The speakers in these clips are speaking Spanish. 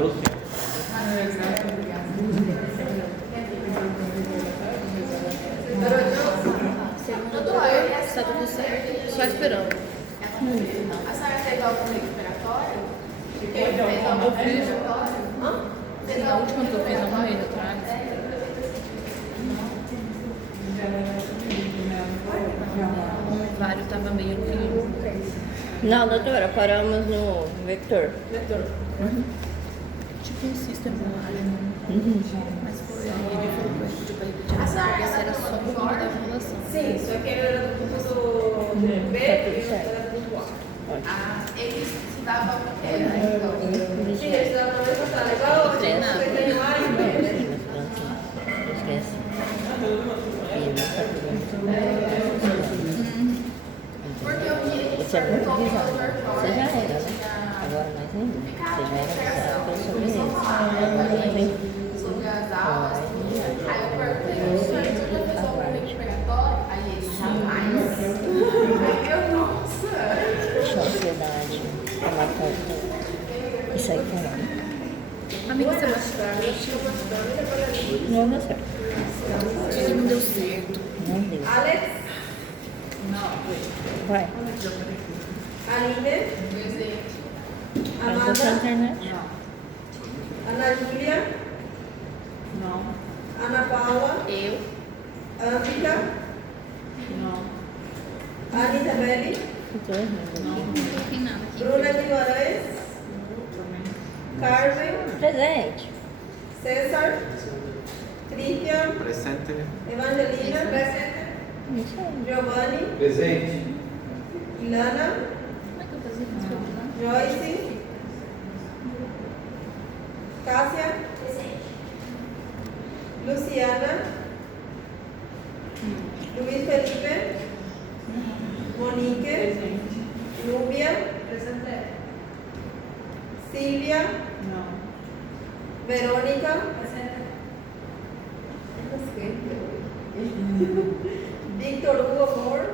Está tudo certo, só esperando. A senhora fez algum respiratório? Eu fiz. Sim, a última que eu fiz há um mês atrás. O ovário estava meio que. Não, doutora, paramos no Vector. Tipo um sistema ovário. Mas foi. Ele falou pra gente pra repetir a cabeça, era só por conta da ovulação. Sim, só que ele era do curso do B e eu era do A. Ah, eles estudavam o quê? Sim, eles estudavam na mesma sala. Igual hoje, você tem o A e o B. Esquece. Porque eu queria que Isso é muito bizarro. Você já era, era, né? Agora mais ainda. Você já era casado sobre isso. sobre as aulas, tudo. Aí eu perguntei, o senhor já fez algum respiratório? Aí ele, jamais. Aí eu, nossa. Ansiedade, tomatório. Isso aí também. Amiga, você vai. Não deu certo. O que não deu certo? Não deu. Alex, Vai. Aline, Vai pra Amanda, internet. Ana Júlia, Ana Paula, Eu. Ângela, Ana Isabelle, Tô errando Não tem nada aqui. Bruna Guimarães, Carmen, aqui. Presente. César, Cristian, Presente. Evangelina, Isso aí. Giovanni, Presente. Ilana, Como é que eu fazia isso? Joyce, Cássia, Luciana, Luiz Felipe, Monique, Núbia, Silvia, Verônica, Víctor Hugo Moore,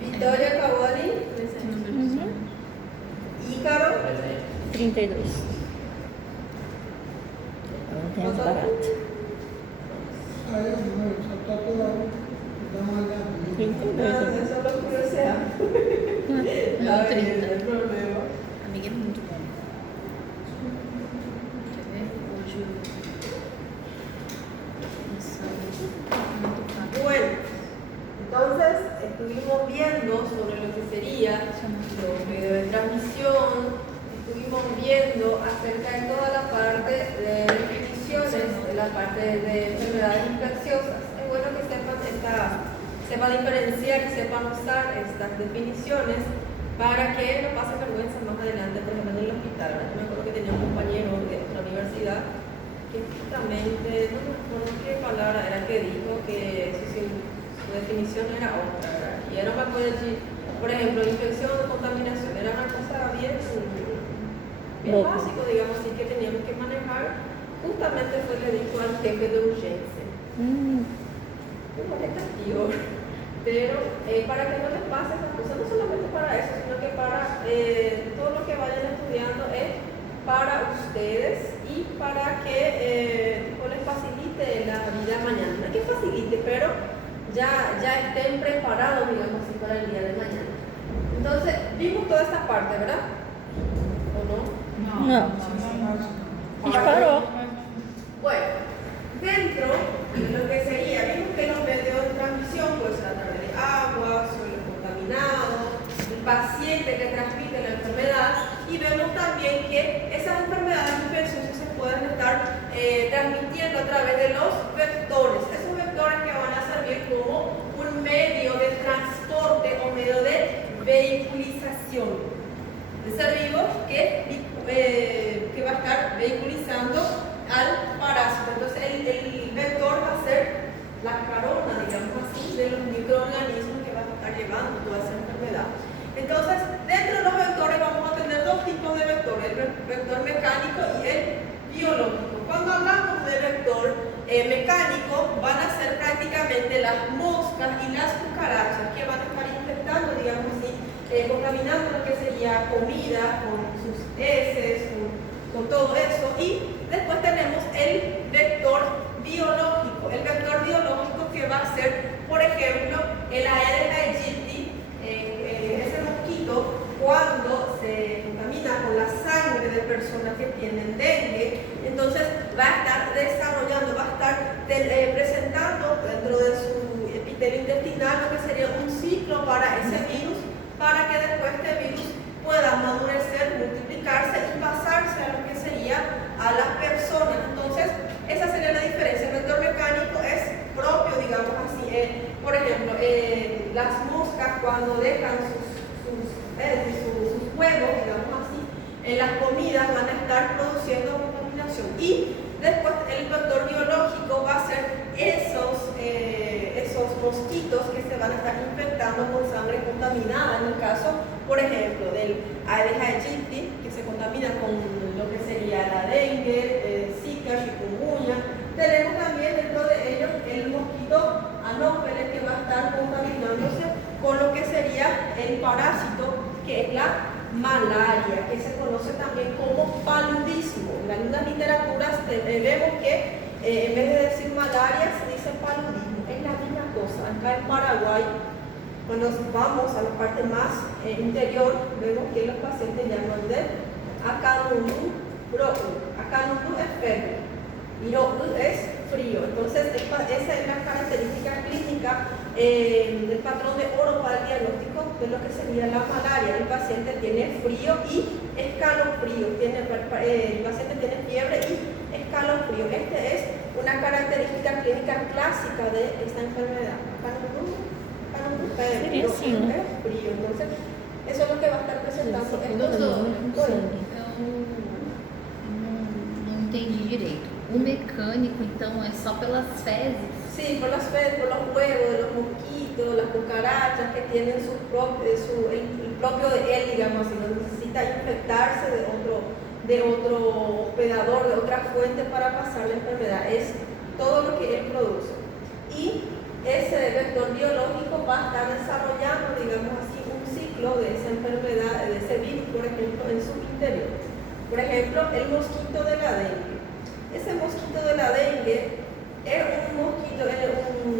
Vitória Cavani, Ícaro, 32. Não tem as baratas. 32. essa é loucura será. Não, 30. Não é problema. Amiga, é muito bom. Quer ver? Hoje. Bueno, entonces estuvimos viendo sobre lo que sería los medios de transmisión, estuvimos viendo acerca de toda la parte de definiciones, de la parte de enfermedades infecciosas. Es bueno que sepan diferenciar y sepan usar estas definiciones para que no pasen vergüenza más adelante, por ejemplo, en el hospital. Yo me acuerdo que tenía un compañero de otra universidad que justamente, no me acuerdo qué palabra era que dijo, que su definición era otra, ¿verdad? Y era una cosa así, por ejemplo, infección o contaminación, era una cosa bien básico, digamos así, que teníamos que manejar. Justamente fue le dijo al jefe de urgencia. Igual es testigo, pero para que no les pase esas cosas, no solamente para eso, sino que para todo lo que vayan estudiando es para ustedes y para que les facilite la vida mañana. No es que facilite, pero ya estén preparados, digamos así, para el día de mañana. Entonces, vimos toda esta parte, ¿verdad? ¿O no? Não. A gente parou. Bueno, dentro de lo que sería, vimos que los medios de transmisión pueden ser a través de agua, suelo contaminado, el paciente que transmite la enfermedad, y vemos también que esas enfermedades infecciosas se pueden estar transmitiendo a través de los vectores, esos vectores que van a servir como un medio de transporte o medio de vehiculización de ser vivo que va a estar vehiculizando al parásito. Entonces el vector va a ser la carona, digamos así, de los microorganismos que va a estar llevando toda esa enfermedad. Entonces, dentro de los vectores vamos a tener dos tipos de vectores, el vector mecánico y el biológico. Cuando hablamos de vector mecánico, van a ser prácticamente las moscas y las cucarachas que van a estar infectando, digamos así, contaminando lo que sería comida con sus heces, con todo eso. Y después tenemos el vector biológico. El vector biológico que va a ser, por ejemplo, el Aedes aegypti, ese mosquito, cuando se contamina con la sangre de personas que tienen dengue, entonces va a estar desarrollando, va a estar presentando dentro de su epitelio intestinal lo que sería un ciclo para ese virus, para que después este virus pueda madurecer, multiplicarse y pasarse a lo que sería a las personas. Entonces, esa sería la diferencia. El vector mecánico es propio, digamos así. Por ejemplo, las moscas cuando dejan sus huevos, digamos así, en las comidas van a estar produciendo contaminación. Y después el vector biológico va a ser esos mosquitos que se van a estar infectando con sangre contaminada. En el caso, por ejemplo, del Aedes aegypti, que se contamina con lo que sería la dengue, Zika, chikungunya. Tenemos también dentro de ellos el mosquito anófeles, que va a estar contaminándose con lo que sería el parásito, que es la malaria, que se conoce también como paludismo. En algunas literaturas vemos que en vez de decir malaria se dice paludismo. Es la misma cosa. Acá en Paraguay, cuando vamos a la parte más interior, vemos que los pacientes llaman de acanulú, acanulú es febre y ro'u es frío. Entonces esa es la característica clínica del patrón de oro para el diagnóstico de lo que sería la malaria. El paciente tiene frío y escalofrío, el paciente tiene fiebre y escalofrío. Esta es una característica clínica clásica de esta enfermedad. Sería así, ¿no? Es frío. Entonces, eso es lo que va a estar presentando. Não entendi direito. O mecânico, então, é só pelas fezes? Sí, por las fezes, por los huevos de los mosquitos, las cucarachas que tienen el propio de él, digamos así, no necesita infectarse de otro hospedador, de otra fuente para pasar la enfermedad. Es todo lo que él produce. Y ese vector biológico va a estar desarrollando, digamos así, un ciclo de esa enfermedad, de ese virus, por ejemplo, en su interior. Por ejemplo, el mosquito de la dengue. Ese mosquito de la dengue es un mosquito,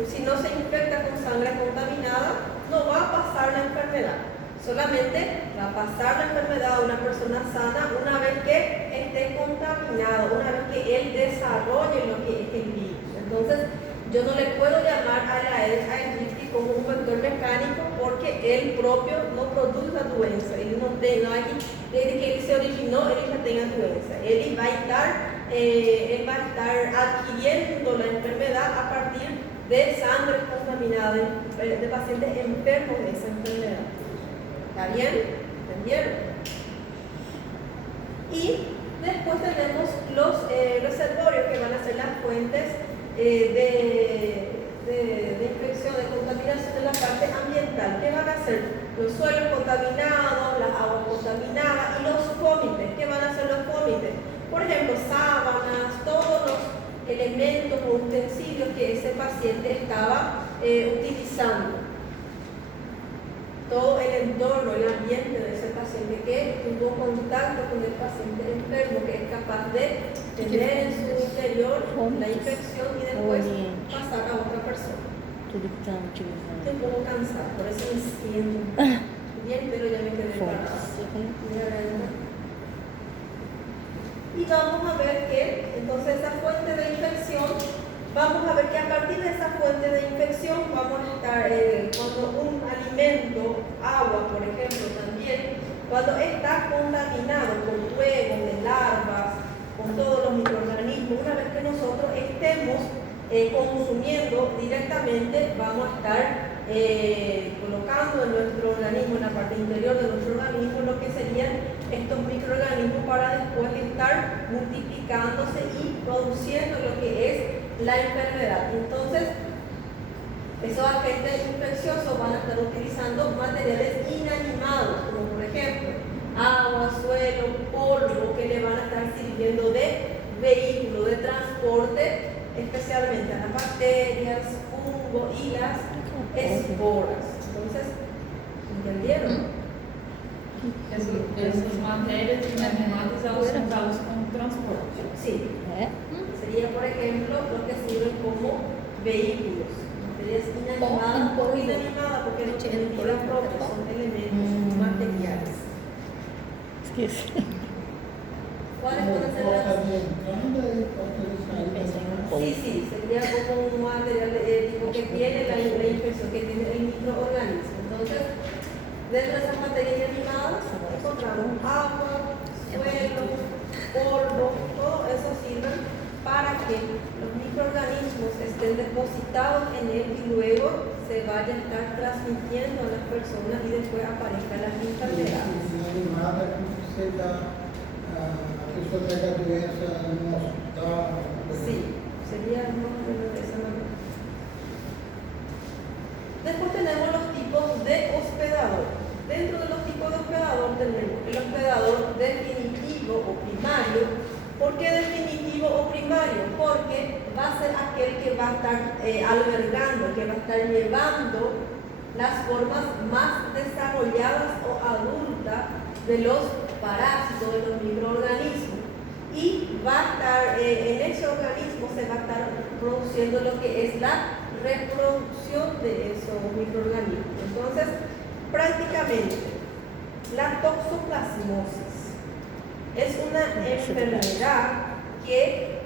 si no se infecta con sangre contaminada, no va a pasar la enfermedad. Solamente va a pasar la enfermedad a una persona sana una vez que esté contaminado, una vez que él desarrolle lo que es el virus. Entonces, yo no le puedo llamar a la Aedes aegypti como un vector mecánico porque él propio no produce la doença. Ele não tem, não é que desde que ele se originou, ele já tem a doença. Ele va a estar adquiriendo la enfermedad a partir de sangre contaminada de pacientes enfermos de esa enfermedad. ¿Está bien? ¿Entendieron? Y después tenemos los reservorios, que van a ser las fuentes de infección, de contaminación de la parte ambiental. ¿Qué van a ser? Los suelos contaminados, las aguas contaminadas y los fómites. ¿Qué van a ser los fómites? Por ejemplo, sábanas, todos los elementos o utensilios que ese paciente estaba utilizando. Todo el entorno, el ambiente de ese paciente que tuvo contacto con el paciente enfermo, que es capaz de tener en su interior la infección y después pasar a otra persona. Tudo que estão utilizando. Estoy un poco cansada, por eso me siento bien, pero ya me quedé parada. Y vamos a ver que entonces esa fuente de infección, vamos a ver que a partir de esa fuente de infección vamos a estar, cuando un alimento, agua por ejemplo también, cuando está contaminado con huevos de larvas, con todos los microorganismos, una vez que nosotros estemos consumiendo directamente, vamos a estar colocando en nuestro organismo, en la parte interior de nuestro organismo, lo que serían estos microorganismos para después estar multiplicándose y produciendo lo que es la enfermedad. Entonces, esos agentes infecciosos van a estar utilizando materiales inanimados, como por ejemplo agua, suelo, polvo, que le van a estar sirviendo de vehículo de transporte, especialmente a las bacterias, hongos y las esporas. Entonces, ¿entendieron? Essas matérias Sí. ¿Eh? Sería, por ejemplo, los que sirven como vehículos. Materias inanimadas o inanimadas porque no tienen vida propia, son elementos materiales. Esqueci. ¿Cuáles pueden ser las? Sí, sería como un material tipo que tiene la infección, que tiene el microorganismo. Entonces, dentro de esas materias inanimadas encontramos agua, suelo, polvo, todo eso sirve para que los microorganismos estén depositados en él y luego se vayan a estar transmitiendo a las personas y después aparezcan las enfermedades. Sí, sería más o menos de esa manera. Después tenemos los tipos de hospedador. Dentro de los tipos de hospedador tenemos el hospedador definitivo o primario. ¿Por qué definitivo o primario? Porque va a ser aquel que va a estar albergando, que va a estar llevando las formas más desarrolladas o adultas de los parásitos, de los microorganismos. Y va a estar, en ese organismo se va a estar produciendo lo que es la reproducción de esos microorganismos. Entonces, prácticamente, la toxoplasmosis es una enfermedad que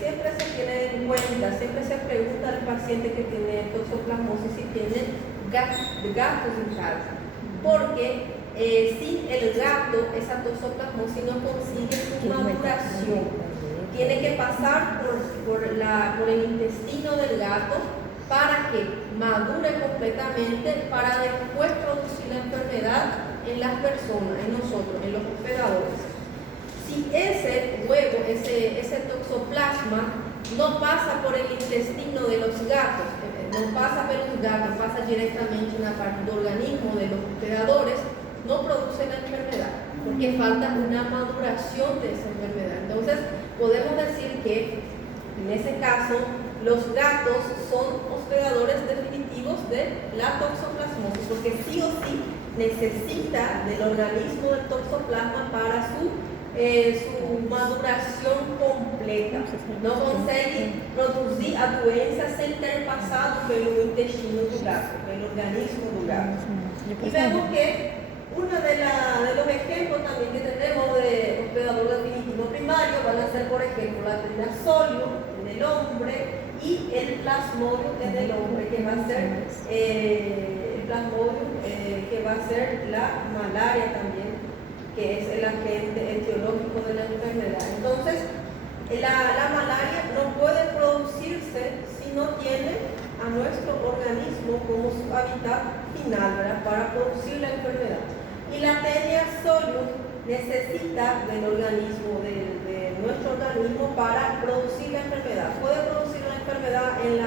siempre se tiene en cuenta, siempre se pregunta al paciente que tiene toxoplasmosis si tiene gatos en casa, porque sin el gato esa toxoplasmosis no consigue su maduración, tiene que pasar por el intestino del gato para que madure completamente, para después producir la enfermedad en las personas, en nosotros, en los hospedadores. Si ese huevo, ese toxoplasma no pasa por el intestino de los gatos, no pasa por los gatos, pasa directamente en la parte del organismo de los hospedadores, no produce la enfermedad, porque falta una maduración de esa enfermedad. Entonces, podemos decir que, en ese caso, los gatos son hospedadores definitivos de la toxoplasmosis, porque sí o sí necesita del organismo del toxoplasma para su maduración completa. No consegue producir a doença sem ter passado pelo intestino do gato, pelo organismo do gato. Y vemos que uno de los ejemplos también que tenemos de hospedador definitivo primario van a ser, por ejemplo, la trinasolium en el hombre y el plasmodium en el hombre, que va a ser el plasmodium, que va a ser la malaria también, que es el agente etiológico de la enfermedad. Entonces, la malaria no puede producirse si no tiene a nuestro organismo como su hábitat final, ¿verdad?, para producir la enfermedad. Y la Taenia solium necesita del organismo, de nuestro organismo, para producir la enfermedad. ¿Puede producir la enfermedad en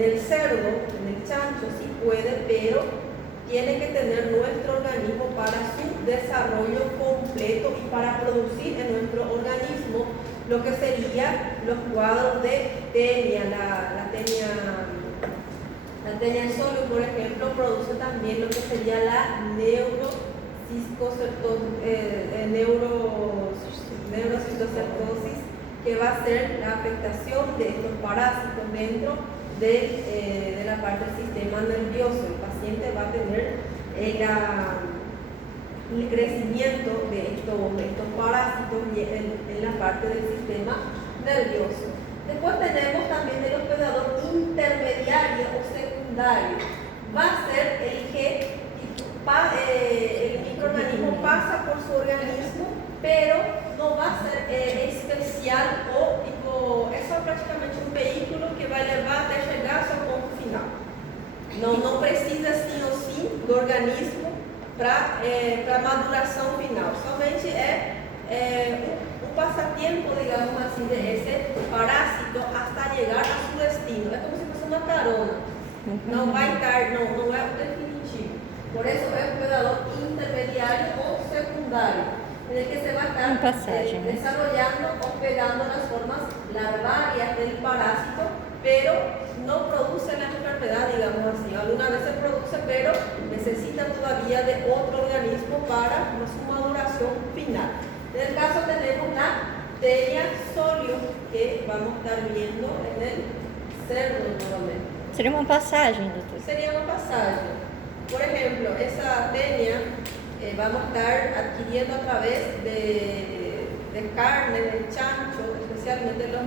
el cerdo, en el chancho? Sí puede, pero tiene que tener nuestro organismo para su desarrollo completo y para producir en nuestro organismo lo que serían los cuadros de tenia. La Taenia solium, por ejemplo, produce también lo que sería la neurocitocercosis, que va a ser la afectación de estos parásitos dentro de la parte del sistema nervioso. El paciente va a tener el crecimiento de estos parásitos en la parte del sistema nervioso. Después tenemos también el hospedador intermediario o secundario. Va a ser el que el microorganismo pasa por su organismo, pero no va a ser especial o tipo, eso es prácticamente un vehículo que va a llevar até llegar a su punto final. No precisa sí o sí do organismo para maduração final. Somente un pasatiempo, digamos así, de ese parásito hasta llegar a su destino. Es como si fuese una carona. No va a estar, no es definitivo. Por eso es hospedador intermediario o secundario, en el que se va a estar desarrollando, hospedando las formas larvarias del parásito, pero no produce la enfermedad, digamos así. Algunas veces produce, pero necesita todavía de otro organismo para su maduración final. En el caso tenemos la tenia solium que vamos a estar viendo en el cerdo nuevamente. Seria uma passagem, doutor. Sería una pasaje. Por ejemplo, esa tenia vamos a estar adquiriendo a través de carne, de chancho, especialmente los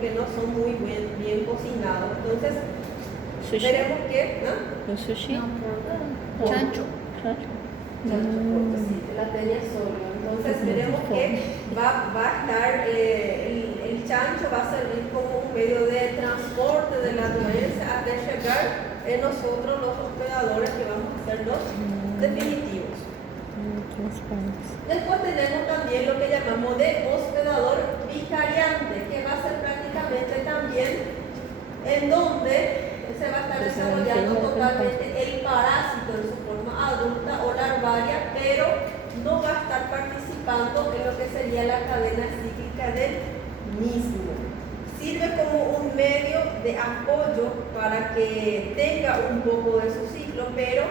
que no son muy bien cocinados. Entonces, Sushi. veremos que... ¿ah? O sushi? Não, por chancho. Chancho. Sí, la tenia solium. Entonces, veremos que va a estar, el chancho va a servir como un medio de transporte de la nuez hasta llegar en nosotros los hospedadores que vamos a ser los definitivos. Transparentes. Después tenemos también lo que llamamos de hospedador vicariante, que va a ser prácticamente también en donde se va a estar desarrollando totalmente el parásito en su forma adulta o larvaria, pero no va a estar participando en lo que sería la cadena cíclica del mismo. Sirve como un medio de apoyo para que tenga un poco de su ciclo, pero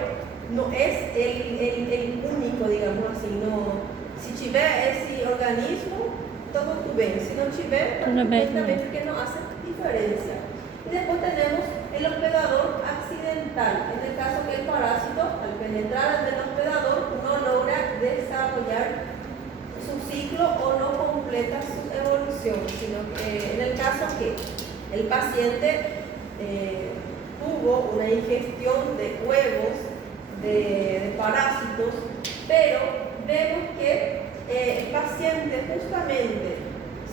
no es el único, digamos así. No, si tiver ese organismo, todo tu bien. Si no tiver, prácticamente que no hace diferencia. Y después tenemos el hospedador accidental. En el caso que el parásito, al penetrar en el hospedador, no logra desarrollar su ciclo o no completa su evolución, sino que en el caso que el paciente tuvo una ingestión de huevos, de parásitos, pero vemos que el paciente justamente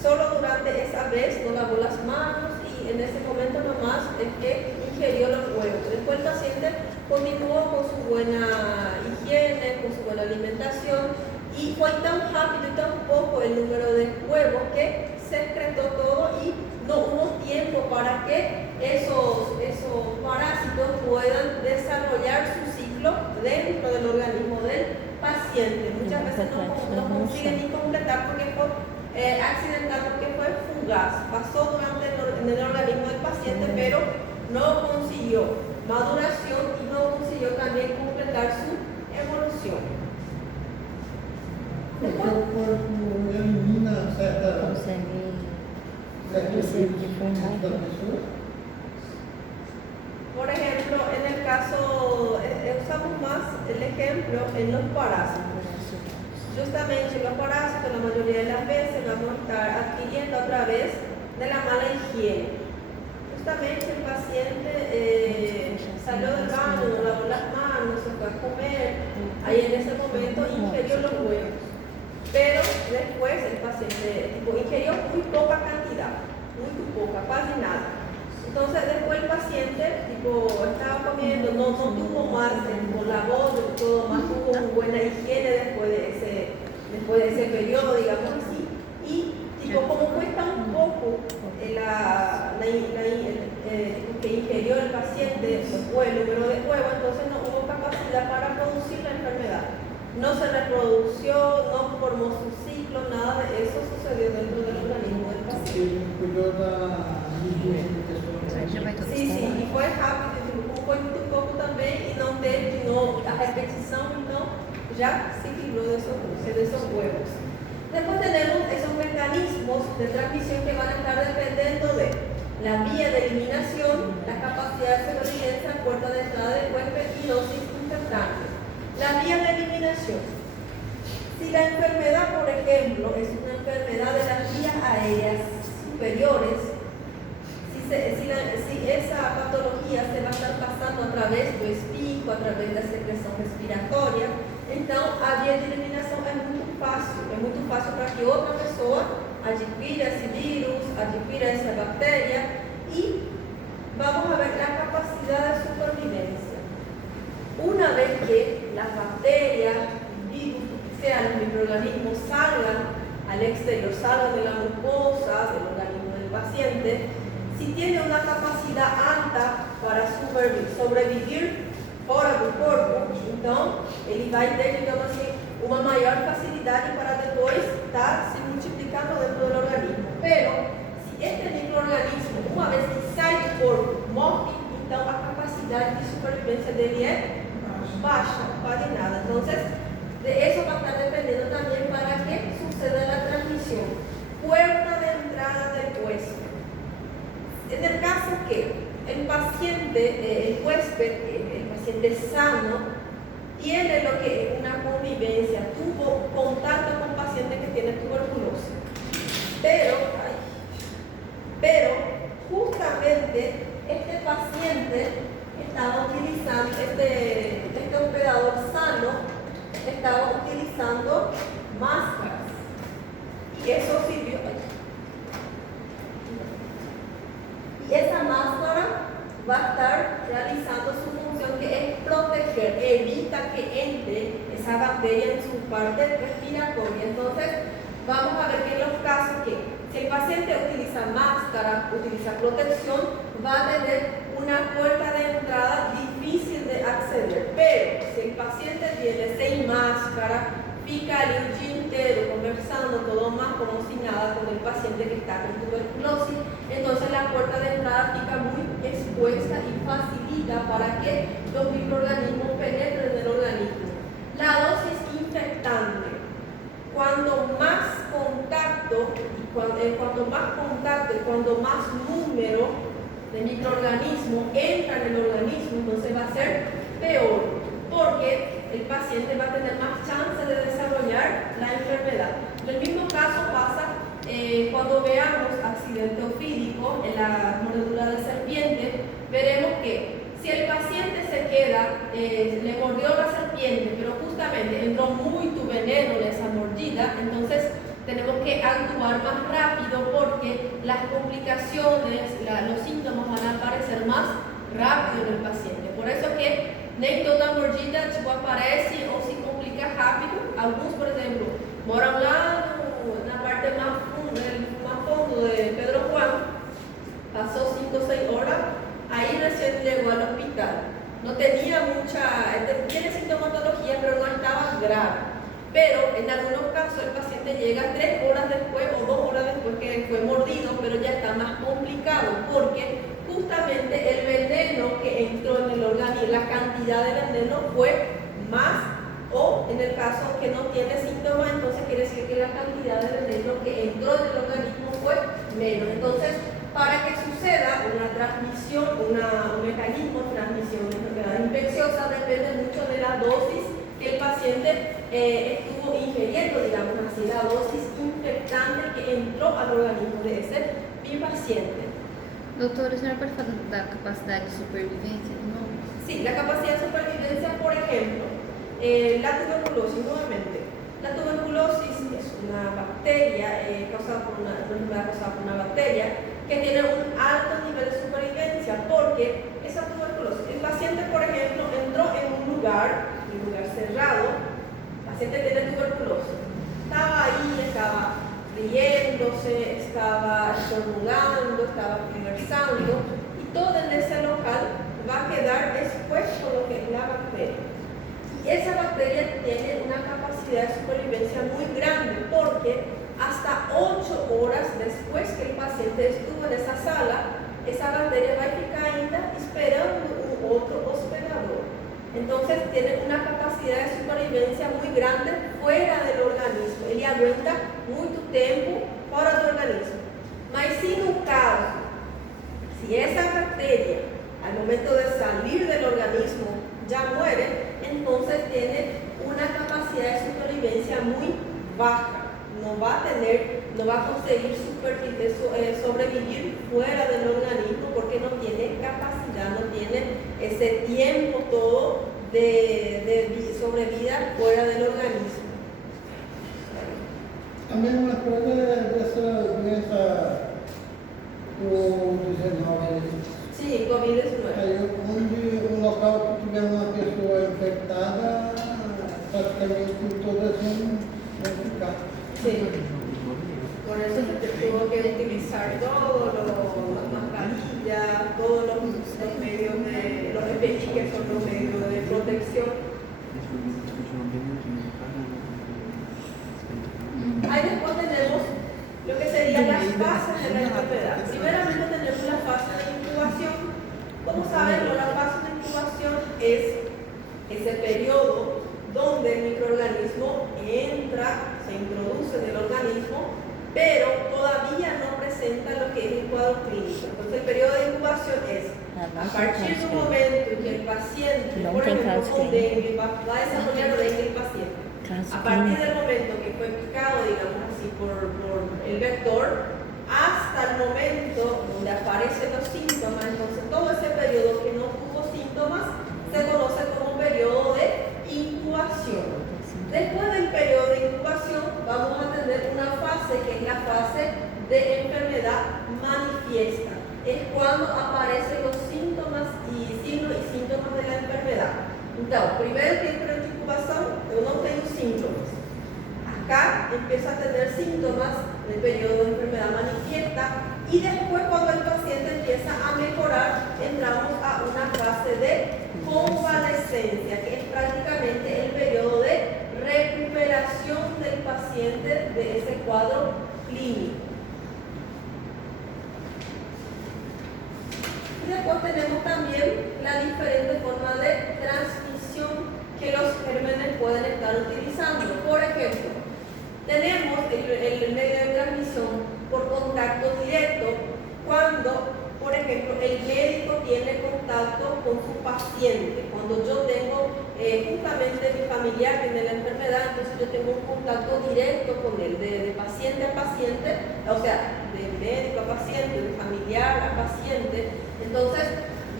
solo durante esa vez no lavó las manos y en ese momento nomás es que ingirió los huevos. Después el paciente continuó con su buena higiene, con su buena alimentación y fue tan rápido y tan poco el número de huevos que se excretó todo y no hubo tiempo para que esos parásitos puedan desarrollar su ciclo dentro del organismo del paciente. Muchas veces no consiguen ni completar porque fue accidental, porque fue fugaz. Pasó en el organismo del paciente, pero no consiguió maduración y no consiguió también completar su evolución. Elimina certa Consegue vírus de da forma. pessoa. Por ejemplo, en el caso, usamos más el ejemplo en los parásitos. Justamente los parásitos, la mayoría de las veces, vamos a estar adquiriendo a través de la mala higiene. Justamente el paciente salió del baño, no lavó las manos, se fue a comer, ahí en ese momento ingirió los huevos. Pero después el paciente ingirió muy poca cantidad, muy poca, casi nada. Entonces después el paciente estaba comiendo, no tuvo más, lavó todo más, tuvo una buena higiene después de ese periodo, digamos así. Y como fue tan poco que ingirió el paciente, el número de huevos, entonces no hubo capacidad para producir la enfermedad. No se reprodució, no formó su ciclo, nada de eso sucedió dentro del organismo del paciente. Ele cuidou da higiene da pessoa. Sim, e foi rápido, foi muito pouco também e não teve de novo a repetição, então ya se libró de esos huevos. Después tenemos esos mecanismos de transmisión que van a estar dependiendo de la vía de eliminación, la capacidad de sobrevivencia, puerta de entrada del huésped y dosis instantánea. La vía de eliminación. Si la enfermedad, por ejemplo, es una enfermedad de las vías aéreas superiores, si esa patología se va a estar pasando a través do espirro, a través da secreção respiratória, então a via de eliminação é muito fácil para que outra pessoa adquira esse vírus, adquira essa bactéria e vamos a ver la capacidad de supervivencia. Una vez que las bacterias, virus, sean los microorganismos salgan al exterior, salgan de la mucosa, del organismo del paciente, si tiene una capacidad alta para sobrevivir fora do corpo, então ele vai ter, digamos assim, uma maior facilidade para depois estar se multiplicando dentro do organismo. Pero, se este microorganismo, uma vez que sai do corpo, morre, então a capacidade de supervivência dele é baixa, quase nada. Então, de eso va a estar dependiendo también para que suceda la transmisión. paciente sano tiene lo que es una convivencia, tuvo contacto con pacientes que tienen tuberculosis. Pero justamente este paciente estaba utilizando, este operador sano estaba utilizando máscaras. Y eso sirvió. Y esa máscara va a estar realizando su función, que es proteger, evita que entre esa bacteria en su parte respiratoria. Entonces, vamos a ver que en los casos que si el paciente utiliza máscara, utiliza protección, va a tener una puerta de entrada difícil de acceder. Pero si el paciente viene sin máscara, pica el día entero conversando, todo más como si nada con el paciente que está con tuberculosis, entonces la puerta de entrada pica muy expuesta y facilita para que los microorganismos penetren en el organismo. La dosis infectante, cuando más contacto y cuando más número de microorganismos entra en el organismo, entonces va a ser peor, porque el paciente va a tener más chance de desarrollar la enfermedad. El mismo caso pasa cuando veamos accidente ofídico en la mordedura de serpiente. Veremos que si el paciente se queda, le mordió la serpiente, pero justamente entró mucho veneno en esa mordida, entonces tenemos que actuar más rápido porque las complicaciones, los síntomas van a aparecer más rápido en el paciente. Por eso que nem toda mordida aparece ou se complica rápido. Alguns, por exemplo, moram lá na parte mais fundo de Pedro Juan, passou 5 ou 6 horas, aí recién chegou ao hospital. No tenía tiene sintomatología, pero no estaba grave. Pero en algunos casos el paciente llega 3 horas después o 2 horas después que fue mordido, pero ya está más complicado porque justamente el veneno que entró en el organismo, la cantidad de veneno fue más, o en el caso que no tiene síntomas, entonces quiere decir que la cantidad de veneno que entró en el organismo fue menos. Entonces, para que suceda una transmisión, un mecanismo de transmisión de enfermedad infecciosa depende mucho de la dosis que el paciente estuvo ingiriendo, digamos así, la dosis infectante que entró al organismo de ese paciente. Doutora, a senhora pode falar da capacidade de supervivência de novo? Sí, la capacidad de supervivencia, por ejemplo, la tuberculosis, nuevamente. La tuberculosis es una bacteria causada por una bacteria que tiene un alto nivel de supervivencia, porque esa tuberculosis, el paciente, por ejemplo, entró en un lugar cerrado, el paciente tiene tuberculosis, estaba ahí, estaba riéndose, estaba estornudando, estaba conversando, y todo en ese local va a quedar expuesto a lo que es la bacteria. Y esa bacteria tiene una capacidad de supervivencia muy grande, porque hasta 8 horas después que el paciente estuvo en esa sala, esa bacteria va a ficar ainda esperando un otro hospedador. Entonces tiene una capacidad de supervivencia muy grande fuera del organismo. Él aguanta mucho tiempo fuera del organismo. Mas si en un caso, si esa bacteria al momento de salir del organismo ya muere, entonces tiene una capacidad de supervivencia muy baja. No va a conseguir sobrevivir fuera del organismo porque no tiene capacidad, no tiene ese tiempo todo de sobrevida fuera del organismo. Também uma coisa dessa doença do 19. Sí, COVID-19. Aí, onde um local que tiver uma pessoa infectada, praticamente todas vão ficar. Sí. Por eso se tuvo que utilizar todas las mascarillas, todos los medios de los EPI, que son los medios de protección. Ahí después tenemos lo que serían las fases de la enfermedad. Primeramente tenemos la fase de incubación. Como saben, la fase de incubación es ese periodo donde el microorganismo entra, se introduce en el organismo, pero todavía no presenta lo que es el cuadro clínico. Entonces el periodo de incubación es A partir del momento en que el paciente, No por tem ejemplo, caso con clínico. dengue, va a desarrollar dengue el paciente. Caso A partir clínico. del momento que fue picado, digamos así, por el vector, hasta el momento donde aparecen los síntomas, entonces todo ese periodo que no tuvo síntomas se conoce como periodo de incubación. Después del periodo de incubación vamos a tener una fase que es la fase de enfermedad manifiesta. Es cuando aparecen los síntomas y signos y síntomas de la enfermedad. Entonces, primeiro tempo de incubação, eu não tenho síntomas. Acá empiezo a tener síntomas del periodo de enfermedad manifiesta y después cuando el paciente empieza a mejorar, entramos a una fase de convalescencia, que es prácticamente el periodo de recuperación del paciente de ese cuadro clínico. Y después tenemos también la diferente forma de transmisión que los gérmenes pueden estar utilizando. Por ejemplo, tenemos el medio de transmisión por contacto directo cuando, por ejemplo, el médico tiene contacto con su paciente. Cuando yo tengo justamente mi familiar tiene la enfermedad, entonces yo tengo un contacto directo con él, de paciente a paciente, o sea, de médico a paciente, de familiar a paciente. Entonces,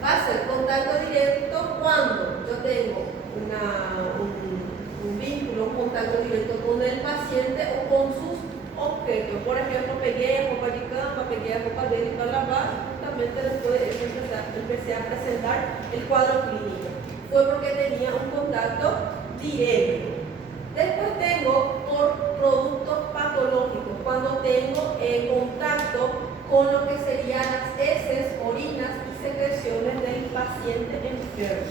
va a ser contacto directo cuando yo tengo un vínculo, un contacto directo con el paciente o con sus objetos. Por ejemplo, pegué a roupa de cama, pegué a roupa dele para lavar y justamente después empecé a presentar el cuadro clínico. Fue porque tenía un contacto directo. Después tengo por productos patológicos, cuando tengo contacto con lo que serían las heces, orinas y secreciones del paciente enfermo.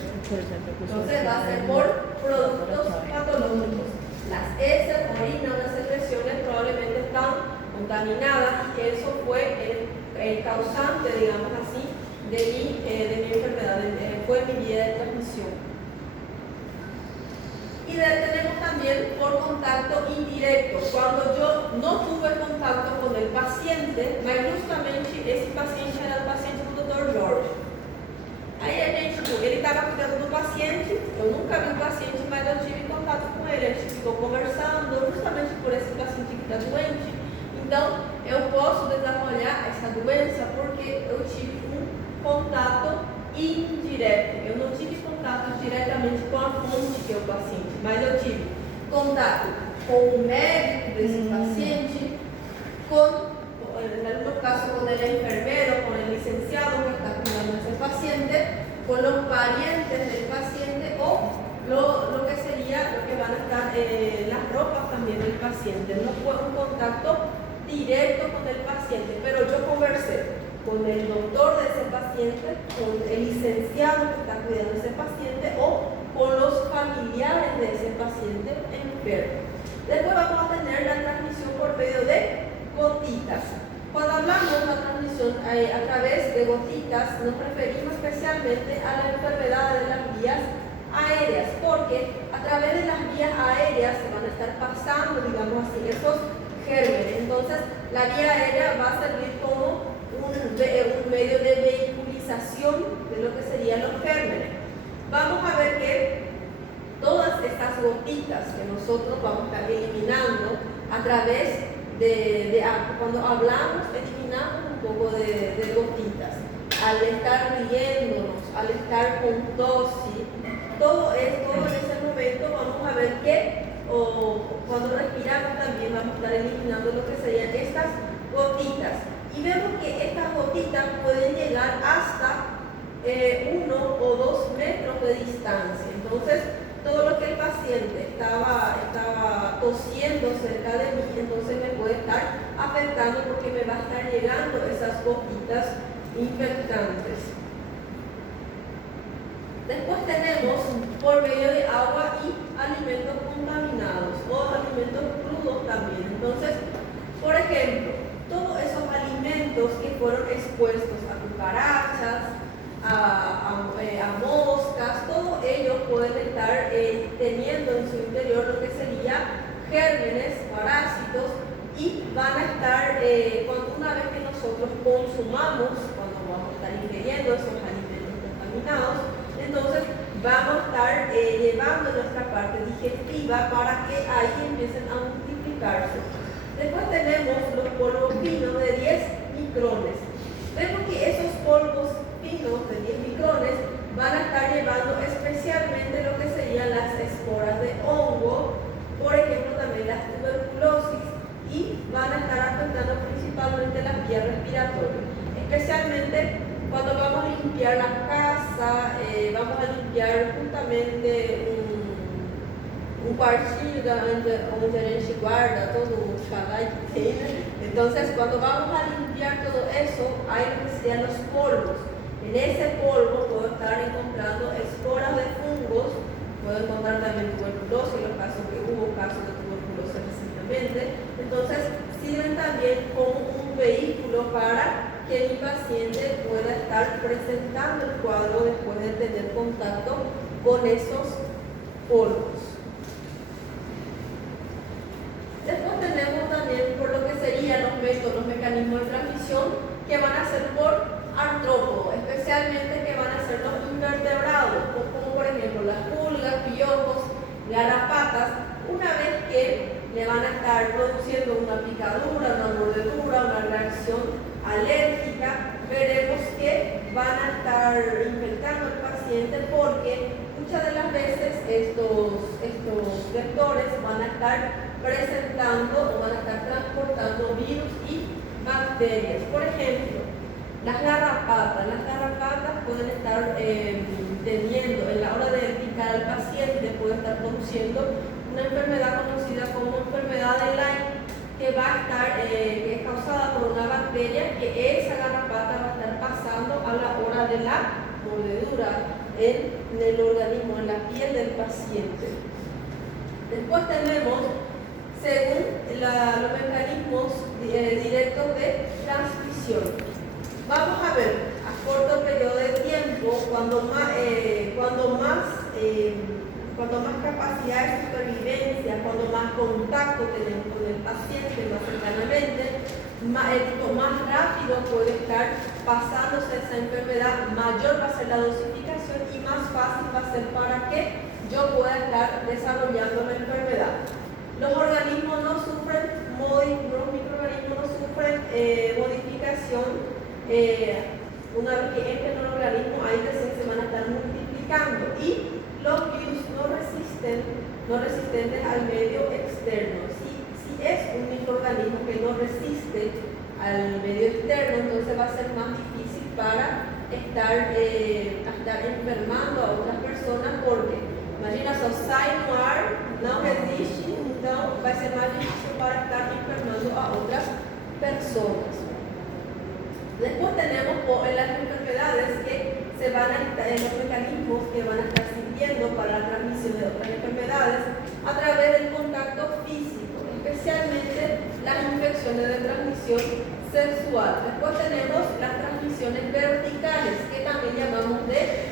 Entonces va a ser por productos patológicos. Las heces, orinas, las secreciones probablemente están contaminadas y eso fue el causante, digamos así, de mi enfermedad, fue mi vía de transmisión. Y tenemos también por contacto indirecto, cuando yo no tuve contacto con el paciente, mas justamente esse paciente era o paciente do Dr. Jorge. Aí a gente, ele estava cuidando do paciente, eu nunca vi o paciente, mas eu tive contato com ele, a gente ficou conversando, justamente por esse paciente que está doente. Então, eu posso desenvolver essa doença porque eu tive um contato indireto. Eu não tive contato diretamente com a fonte que é o paciente, mas eu tive contato com o médico desse paciente, en algunos casos con el enfermero, con el licenciado que está cuidando a ese paciente, con los parientes del paciente o lo que sería, lo que van a estar las ropas también del paciente. No fue un contacto directo con el paciente, pero yo conversé con el doctor de ese paciente, con el licenciado que está cuidando a ese paciente o con los familiares de ese paciente enfermo. Después vamos a tener la transmisión por medio de gotitas. Cuando hablamos de la transmisión a través de gotitas, nos referimos especialmente a la enfermedad de las vías aéreas, porque a través de las vías aéreas se van a estar pasando, digamos así, estos gérmenes. Entonces, la vía aérea va a servir como un medio de vehiculización de lo que serían los gérmenes. Vamos a ver que todas estas gotitas que nosotros vamos a estar eliminando a través cuando hablamos, eliminamos un poco de gotitas. Al estar riéndonos, al estar con tos, ¿sí? Todo esto en ese momento vamos a ver que cuando respiramos también vamos a estar eliminando lo que serían estas gotitas. Y vemos que estas gotitas pueden llegar hasta 1 o 2 metros de distancia. Entonces, todo lo que el paciente estaba tosiendo cerca de mí, entonces me puede estar afectando porque me va a estar llegando esas gotitas infectantes. Después tenemos por medio de agua y alimentos contaminados o alimentos crudos también. Entonces, por ejemplo, todos esos alimentos que fueron expuestos a cucarachas, a moscas, todos ellos pueden estar teniendo en su interior lo que sería gérmenes, parásitos, y van a estar, una vez que nosotros consumamos, cuando vamos a estar ingiriendo esos alimentos contaminados. Entonces vamos a estar llevando nuestra parte digestiva para que ahí empiecen a multiplicarse. Después tenemos los polvos finos de 10 micrones. Vemos que esos polvos finos de 10 micrones van a estar llevando especialmente lo que serían las esporas de hongo, por ejemplo también las tuberculosis, y van a estar afectando principalmente las vías respiratorias, especialmente cuando vamos a limpiar la casa, vamos a limpiar justamente un quartinho onde a gente guarda todo o xalai que tem, né? Entonces, cuando vamos a limpiar todo eso, hay lo que sean los polvos. En ese polvo puedo estar encontrando esporas de fungos, puedo encontrar también tuberculosis, los casos que hubo casos de tuberculosis recientemente. Entonces, sirven también como un vehículo para que mi paciente pueda estar presentando el cuadro después de tener contacto con esos polvos. Después tenemos también por lo que serían los métodos, los mecanismos de transmisión que van a ser por artrópodos, especialmente que van a ser los invertebrados, como por ejemplo las pulgas, piojos, garrapatas. Una vez que le van a estar produciendo una picadura, una mordedura, una reacción alérgica, veremos que van a estar infectando al paciente porque muchas de las veces estos vectores van a estar presentando o van a estar transportando virus y bacterias. Por ejemplo, las garrapatas pueden estar teniendo, en la hora de picar al paciente, puede estar produciendo una enfermedad conocida como enfermedad de Lyme, que va a estar, que es causada por una bacteria, que esa garrapata va a estar pasando a la hora de la mordedura en el organismo, en la piel del paciente. Después tenemos, según los mecanismos directos de transmisión. Vamos a ver a corto periodo de tiempo, cuando más capacidad de supervivencia, cuando más contacto tenemos con el paciente más cercanamente, más rápido puede estar pasándose esa enfermedad, mayor va a ser la dosificación y más fácil va a ser para que yo pueda estar desarrollando la enfermedad. Los organismos no sufren, los microorganismos no sufren modificación. Una vez que entren en el organismo, ahí recién se van a estar multiplicando, y los virus no resistentes al medio externo. Si es un microorganismo que no resiste al medio externo, entonces va a ser más difícil para estar enfermando a otras personas, porque imagina, só sai no ar, não resiste, então vai ser mais difícil para estar enfermando a otras personas. Después tenemos las enfermedades que se van a estar, los mecanismos que van a estar sirviendo para la transmisión de otras enfermedades a través del contacto físico, especialmente las infecciones de transmisión sexual. Después tenemos las transmisiones verticales, que también llamamos de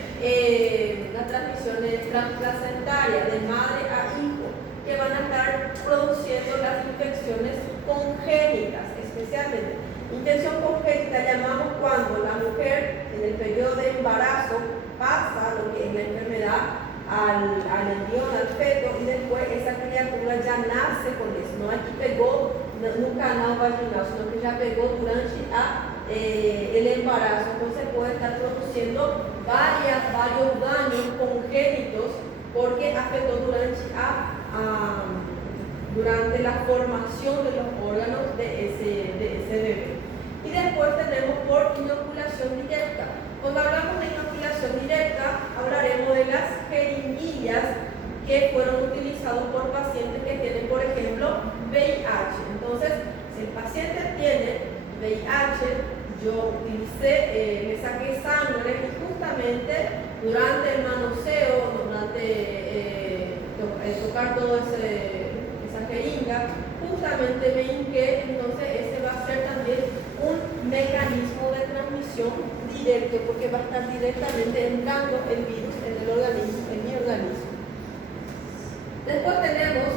las transmisiones transplacentarias, de madre a hijo, que van a estar produciendo las infecciones congénitas, especialmente. Infección congénita llamamos cuando la mujer en el periodo de embarazo pasa lo que es la enfermedad al embrión, al feto, y después esa criatura ya nace con eso. No es que pegó no canal vaginal, sino que ya pegó durante el embarazo. Entonces puede estar produciendo varios daños congénitos porque afectó durante la formación de los órganos de ese bebé. Y después tenemos por inoculación directa. Cuando hablamos de inoculación directa, hablaremos de las jeringuillas que fueron utilizados por pacientes que tienen, por ejemplo, VIH. Entonces, si el paciente tiene VIH, yo le saqué sangre y justamente durante el manoseo, durante tocar toda esa jeringa, justamente me hinqué. Entonces ese va a ser también un mecanismo de transmisión directo, porque va a estar directamente entrando el virus en el organismo, en mi organismo. Después tenemos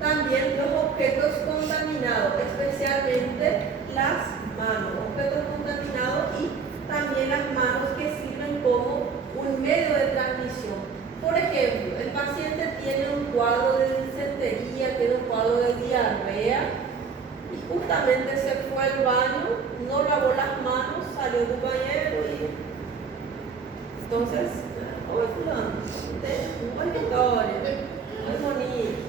también los objetos contaminados, especialmente las manos, objetos contaminados, y también las manos que sirven como un medio de transmisión. Por ejemplo, el paciente tiene un cuadro de disentería, tiene un cuadro de diarrea y justamente se fue al baño, no lavó las manos, salió del bañero y entonces, oye fulano, muy victoria, muy bonito,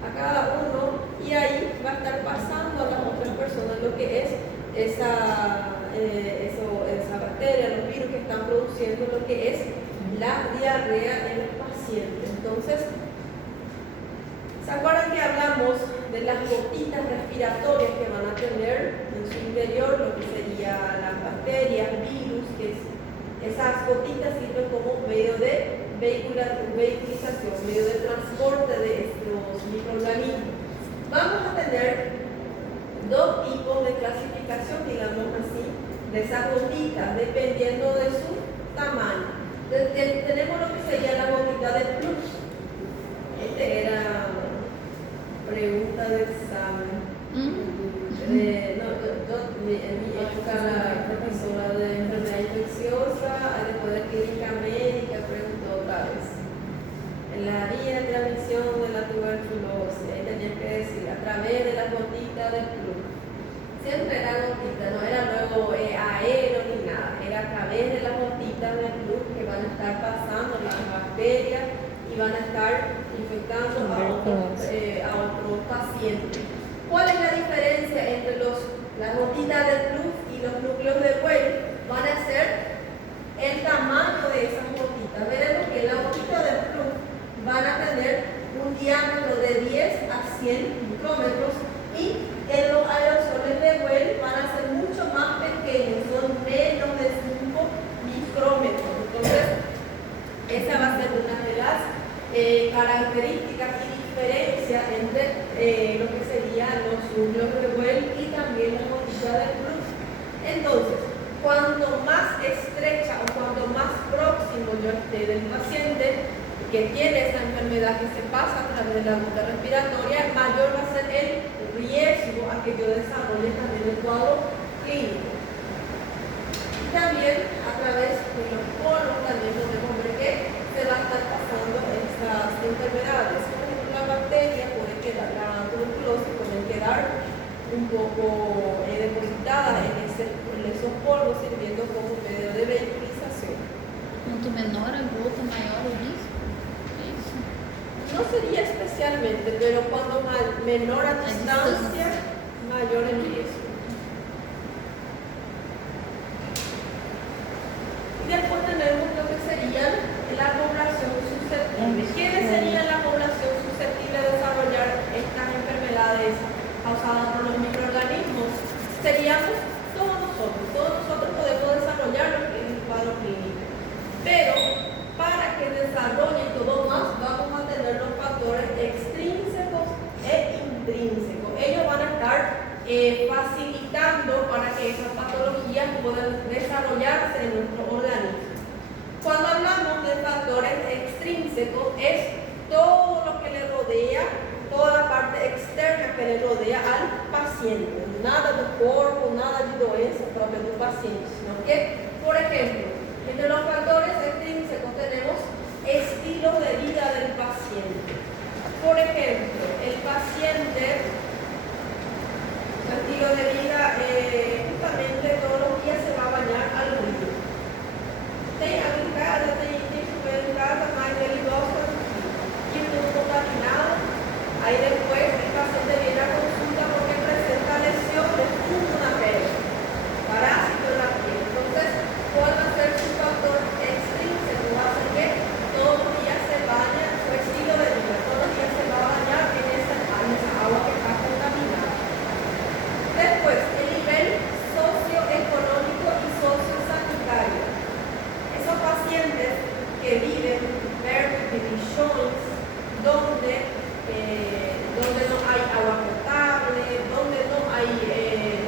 a cada uno, y ahí va a estar pasando a las otras personas lo que es esa bacteria, los virus que están produciendo lo que es la diarrea en el paciente. Entonces, ¿se acuerdan que hablamos de las gotitas respiratorias que van a tener en su interior, lo que sería las bacterias, virus, esas gotitas sirven como medio de vehiculización, medio de transporte de estos microorganismos? Vamos a tener dos tipos de clasificación, digamos así, de esas gotitas, dependiendo de su tamaño. Tenemos lo que sería la gotita de flux. Este era pregunta de examen. En mi época, la profesora de enfermedad infecciosa, después de clínica médica, preguntó otra vez. En la vía de transmisión de la tuberculosis, ahí tenía que decir a través de las gotitas de flux. Siempre era gotita, no era luego aero ni nada, era a través de las gotitas de flux que van a estar pasando las bacterias y van a estar infectando a otros pacientes. ¿Cuál es la diferencia entre las gotitas de flux y los núcleos de Weil? Van a ser el tamaño de esas gotitas. Veremos que las gotitas de flux van a tener un diámetro de 10 a 100 micrómetros y en los aerosoles de Weil van a ser mucho más pequeños, son menos de 5 micrómetros. Entonces, esa va a ser una de las características y diferencias entre lo que serían los núcleos de Weil y también las gotitas de flux. Entonces, cuanto más estrecha o cuanto más próximo yo esté del paciente que tiene esa enfermedad que se pasa a través de la ruta respiratoria, mayor va a ser el riesgo a que yo desarrolle también el cuadro clínico. Y también a través de los poros también podemos ver que se va a estar pasando estas enfermedades. Por ejemplo, la bacteria puede quedar, la tuberculosis puede quedar un poco depositada en esos polvos, sirviendo como medio de vehiculización. Quanto menor a gota, maior o risco? No sería especialmente, pero cuando menor a distancia, mayor el riesgo. Y después tenemos lo que sería la población susceptible. ¿Quiénes serían la población susceptible de desarrollar estas enfermedades causadas por los microorganismos? Seríamos todos nosotros podemos desarrollar el cuadro clínico. Pero para que desarrolle todo más, vamos a tener los factores extrínsecos e intrínsecos. Ellos van a estar facilitando para que esas patologías puedan desarrollarse en nuestro organismo. Cuando hablamos de factores extrínsecos, es todo lo que le rodea, toda la parte externa que le rodea al paciente. Nada de cuerpo, nada de doença propia del paciente, sino que, por ejemplo, entre los factores extrínsecos tenemos estilo de vida del paciente. Por ejemplo, el paciente, su estilo de vida, justamente todos los días se va a bañar al río. Tem água em casa, tem chuveiro em casa, mas ele gosta de tudo contaminado. Aí depois el paciente viene a consulta porque presenta lesiones, fungo na pele, parásito en la piel. Entonces, ¿cuál va a ser su factor extrínseco? Va a ser que todos los días se baña, su estilo de vida, todos los días se va a bañar en esa agua que está contaminada. Después, el nivel socioeconómico y sociosanitario. Esos pacientes que viven vertibilizaciones, donde no hay agua potable, donde no hay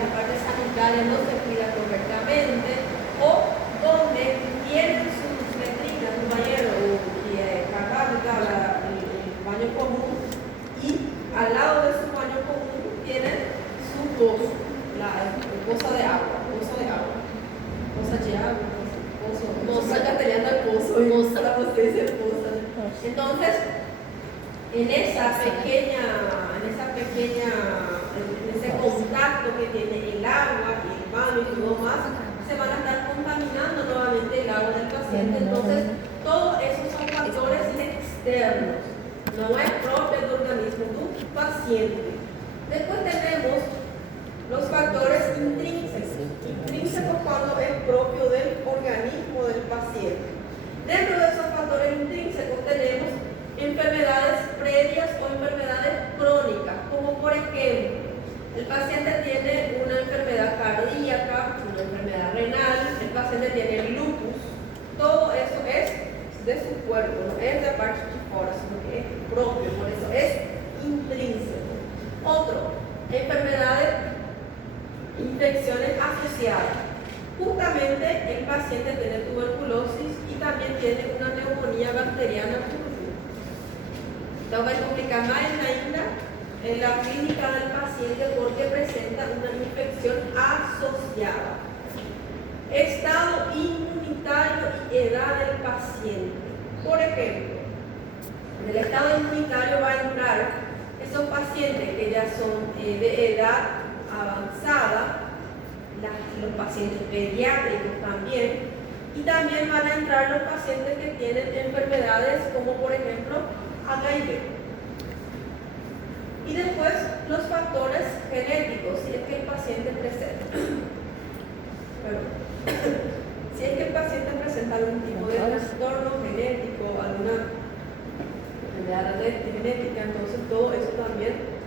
la parte sanitaria no se cuida correctamente, o donde tienen sus letrinas, un bañero el baño común, y al lado de su baño común tienen su pozo, la cosa de agua, pozo de agua, cosa de agua, pozo, Pozo en castellano es pozo, y para ustedes es pozo. Entonces, en ese contacto que tiene el agua y el baño y todo más, se van a estar contaminando nuevamente el agua del paciente. Entonces, todos esos son factores externos, no es propio del organismo del paciente. Después tenemos los factores intrínsecos. Intrínsecos cuando es propio del organismo del paciente. Dentro de esos factores intrínsecos tenemos enfermedades previas o enfermedades crónicas, como por ejemplo, el paciente tiene una enfermedad cardíaca, una enfermedad renal, el paciente tiene lupus, todo eso es de su cuerpo, no es de parte de fuera, sino que es propio, por eso es intrínseco. Otro, enfermedades, infecciones asociadas. Justamente el paciente tiene tuberculosis y también tiene una neumonía bacteriana. Esto va a complicar más en la clínica del paciente porque presenta una infección asociada. Estado inmunitario y edad del paciente. Por ejemplo, en el estado inmunitario va a entrar esos pacientes que ya son de edad avanzada, los pacientes pediátricos también, y también van a entrar los pacientes que tienen enfermedades como por ejemplo HIV. Y después los factores genéticos, si es que el paciente presenta, si es que el paciente presenta algún tipo de trastorno genético, alguna enfermedad genética, entonces todo eso también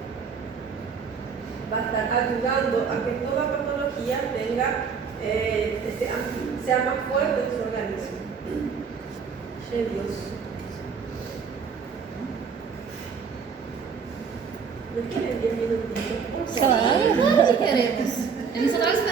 va a estar ayudando a que toda patología sea más fuerte en su organismo. Dios. ¿No quieren 10 minutitos? Claro, queremos. Eles só trazem